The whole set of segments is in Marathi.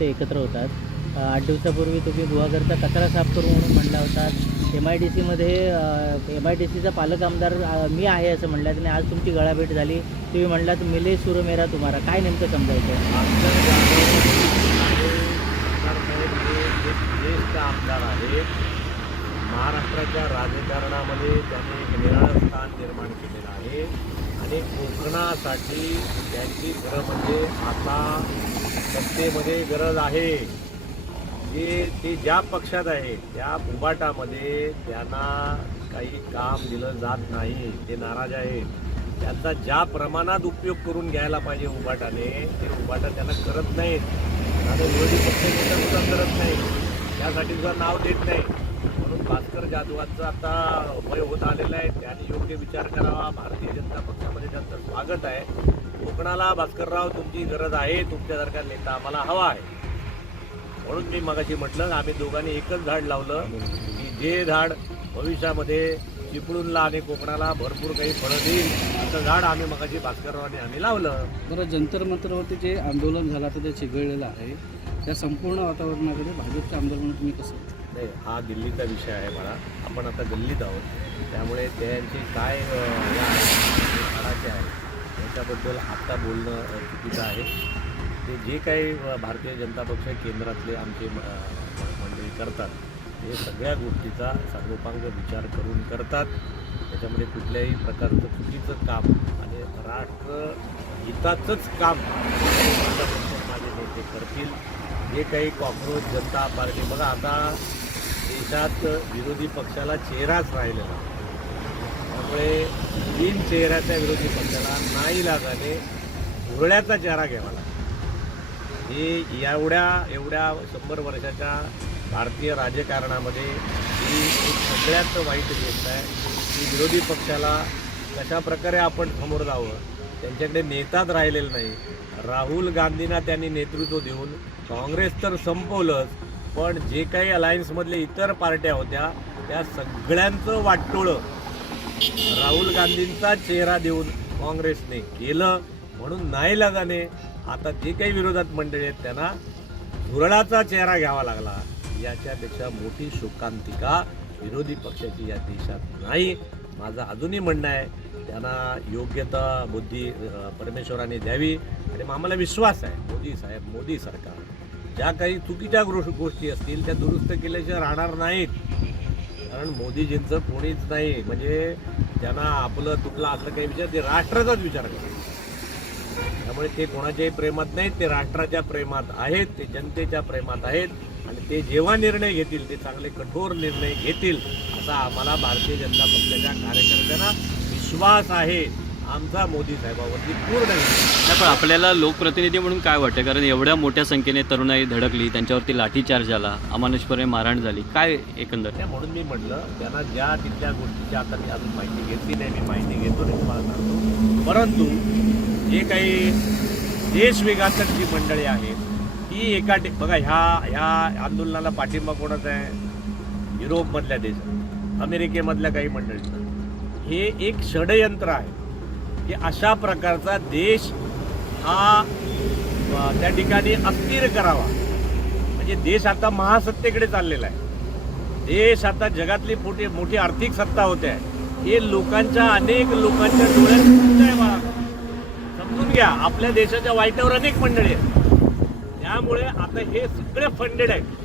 ते एकत्र होतात. 8 दिवसापूर्वी तुम्ही गुहागरचा कचरा साफ करू म्हणून म्हणला होतात. MIDCमध्ये MIDCचा पालक आमदार मी आहे असं म्हणलात आणि आज तुमची गळाभेट झाली. तुम्ही म्हणलात मिले सूर मेरा तुम्हारा. काय नेमकं समजायचं? ज्येष्ठ आमदार आहेत. महाराष्ट्राच्या राजकारणामध्ये त्यांनी एक निराळं स्थान निर्माण केलेलं आहे आणि कोकणासाठी त्यांची गरज म्हणजे आता सत्तेमध्ये गरज आहे. ते ज्या पक्षात आहे त्या उभाटामध्ये त्यांना काही काम दिलं जात नाही. ते नाराज आहे. त्यांचा ज्या प्रमाणात उपयोग करून घ्यायला पाहिजे उभाटाने ते उभाटा त्यांना करत नाहीत. आता विरोधी पक्ष सुद्धा करत नाही. त्यासाठी सुद्धा नाव देत नाही. म्हणून भास्कर जाधवांचं आता वय होत आलेलं आहे. त्यांनी योग्य विचार करावा. भारतीय जनता पक्षामध्ये त्यांचं स्वागत आहे. कोकणाला भास्करराव तुमची गरज आहे. तुमच्यासारखा नेता आम्हाला हवा आहे. म्हणून मी मगाशी म्हटलं आम्ही दोघांनी एकच झाड लावलं की जे झाड भविष्यामध्ये चिपळूणला आणि कोकणाला भरपूर काही फळं देईल असं झाड आम्ही मगाशी भास्कररावांनी आम्ही लावलं. बरं, जंतर मंतरवरती जे आंदोलन झालं तर ते चिघळलेलं आहे. त्या संपूर्ण वातावरणाकडे भाजपचं आंदोलन तुम्ही कसं? नाही, हा दिल्लीचा विषय आहे मला. आपण आता दिल्लीत आहोत. त्यामुळे त्यांची काय काळाचे आहे याच्याबद्दल आत्ता बोलणं चुकीचं आहे. ते जे काही भारतीय जनता पक्ष केंद्रातले आमचे मंडळी करतात ते सगळ्या गोष्टीचा सर्वोपांग विचार करून करतात. त्याच्यामध्ये कुठल्याही प्रकारचं चुकीचं काम आणि राष्ट्रहिताचंच काम माझे नेते करतील. जे काही कॉक्रोच जनता पार्टी बघा आता देशात विरोधी पक्षाला चेहराच राहिलेला. त्यामुळे 3 चेहऱ्याच्या विरोधी पक्षाला नाईलाजाने घोरळ्याचा चेहरा घ्यावा लागला. हे एवढ्या 100 वर्षाच्या भारतीय राजकारणामध्ये ही एक सगळ्यात वाईट गोष्ट आहे की विरोधी पक्षाला कशा प्रकारे आपण समोर जावं. त्यांच्याकडे नेताच राहिलेला नाही. राहुल गांधींना त्यांनी नेतृत्व देऊन काँग्रेस तर संपवलंच, पण जे काही अलायन्समधले इतर पार्ट्या होत्या त्या सगळ्यांचं वाटोळं राहुल गांधींचा चेहरा देऊन काँग्रेसने केलं. म्हणून नाईलाजाने आता जे काही विरोधात मंडळी आहेत त्यांना धुरळाचा चेहरा घ्यावा लागला. याच्यापेक्षा मोठी शोकांतिका विरोधी पक्षाची या देशात नाही. माझं अजूनही म्हणणं आहे त्यांना योग्यता बुद्धी परमेश्वराने द्यावी आणि आम्हाला विश्वास आहे मोदी साहेब मोदी सरकार ज्या काही चुकीच्या गोष्टी असतील त्या दुरुस्त केल्याशिवाय राहणार नाहीत. कारण मोदीजींचं कोणीच नाही म्हणजे त्यांना आपलं तुटलं असं काही विचार ते राष्ट्राचाच विचार करतात. त्यामुळे ते कोणाच्याही प्रेमात नाहीत. ते राष्ट्राच्या प्रेमात आहेत. ते जनतेच्या प्रेमात आहेत आणि ते जेव्हा निर्णय घेतील ते चांगले कठोर निर्णय घेतील असा आम्हाला भारतीय जनता पक्षाच्या कार्यकर्त्यांना विश्वास आहे. आमचा मोदी साहेबांवरती पूर्ण नाही. पण आपल्याला लोकप्रतिनिधी म्हणून काय वाटतं? कारण एवढ्या मोठ्या संख्येने तरुणाई धडकली, त्यांच्यावरती लाठीचार्ज झाला, अमानुषपणे मारहाण झाली, काय एकंदर? म्हणून मी म्हटलं त्यांना ज्या तिथल्या गोष्टीची आता मी अजून माहिती घेतली नाही. मी माहिती घेतो नाही तुम्हाला सांगतो. परंतु जे काही देशविघातक जी मंडळी आहेत ती बघा ह्या आंदोलनाला पाठिंबा कोणाचा आहे? युरोपमधल्या देशात, अमेरिकेमधल्या काही मंडळींचा. हे एक षडयंत्र आहे की अशा प्रकारचा देश हा त्या ठिकाणी अस्थिर करावा. म्हणजे देश आता महासत्तेकडे चाललेला आहे. देश आता जगातली मोठी आर्थिक सत्ता होते आहे. हे अनेक लोकांच्या डोळ्यात दिसत आहे बा. समजून घ्या आपल्या देशाच्या वाईटावर अनेक मंडळी आहेत. त्यामुळे आता हे सगळे फंडेड आहेत.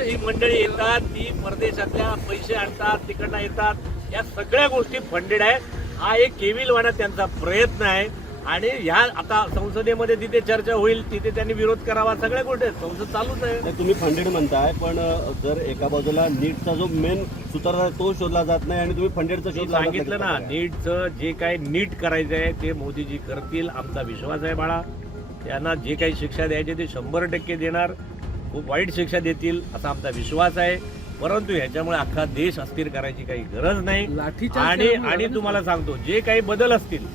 ही मंडळी येतात ती परदेशातल्या पैसे आणतात तिकडनं येतात. या सगळ्या गोष्टी फंडेड आहेत. हा एक केविलवाणा त्यांचा प्रयत्न आहे आणि ह्या आता संसदेमध्ये जिथे चर्चा होईल तिथे त्यांनी विरोध करावा. सगळ्या गोष्टी संसद चालूच आहे. तुम्ही फंडेड म्हणताय पण जर एका बाजूला नीटचा जो मेन सूत्रधार तो शोधला जात नाही आणि तुम्ही फंडेडचा शोध सांगितलं ना. नीटचं जे काही नीट करायचं आहे ते मोदीजी करतील. आमचा विश्वास आहे बाळा. त्यांना जे काही शिक्षा द्यायची ते 100% देणार. खूप वाईट शिक्षा देतील असा आमचा विश्वास आहे. परंतु ह्याच्यामुळे अख्खा देश अस्थिर करायची काही गरज नाही. आणि तुम्हाला सांगतो जे काही बदल असतील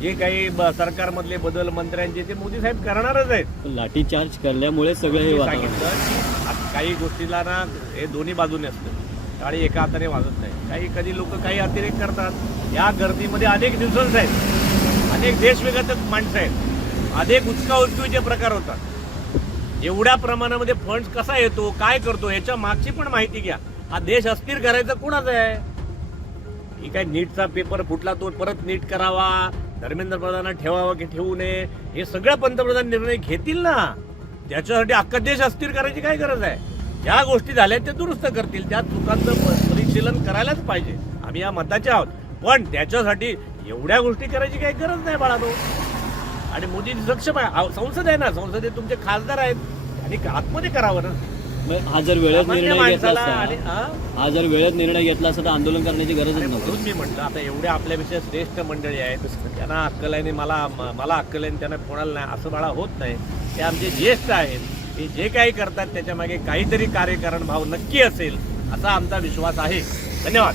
जे काही सरकारमधले बदल मंत्र्यांचे ते मोदी साहेब करणारच आहेत. लाठीचार्ज केल्यामुळे सगळं हे सांगितलं. काही गोष्टीला ना हे दोन्ही बाजूने असतं. टाळी एका हाताने वाजत नाही. कधी लोक काही अतिरेक करतात. या गर्दीमध्ये अनेक दिवसांच आहेत. अनेक देशविघातक माणसं आहेत. अनेक उचकाउचकीचे प्रकार होतात. एवढ्या प्रमाणामध्ये फंड कसा येतो, काय करतो, याच्या मागची पण माहिती घ्या. हा देश अस्थिर करायचं कुणाचं आहे? ही काय नीटचा पेपर फुटला तो परत नीट करावा, धर्मेंद्र प्रधानांना ठेवावा की ठेवू नये, हे सगळं पंतप्रधान निर्णय घेतील ना. त्याच्यासाठी अख्खा देश अस्थिर करायची काय गरज आहे? ज्या गोष्टी झाल्या त्या दुरुस्त करतील, त्या चुकांचं परिशीलन करायलाच पाहिजे. आम्ही या मताचे आहोत, पण त्याच्यासाठी एवढ्या गोष्टी करायची काही गरज नाही बाळानो. आणि मोदीजी सक्षम आहे, संसद आहे ना, संसदेत तुमचे खासदार आहेत आणि आतमध्ये करावं ना. हा जर वेळेत सामान्य निर्णय घेतला माणसाला आणि असता, हा जर वेळेत निर्णय घेतला असता तर आंदोलन करण्याची गरजच आणि नव्हती. म्हणून मी म्हटलं आता एवढ्या आपल्यापेक्षा श्रेष्ठ मंडळी आहेत, त्यांना अक्कल आहे आणि मला अक्कल आहे आणि त्यांना कोणाला नाही असं बाळा होत नाही. ते आमचे ज्येष्ठ आहेत, ते जे काही करतात त्याच्या मागे काहीतरी कार्यकारण भाव नक्की असेल असा आमचा विश्वास आहे. धन्यवाद.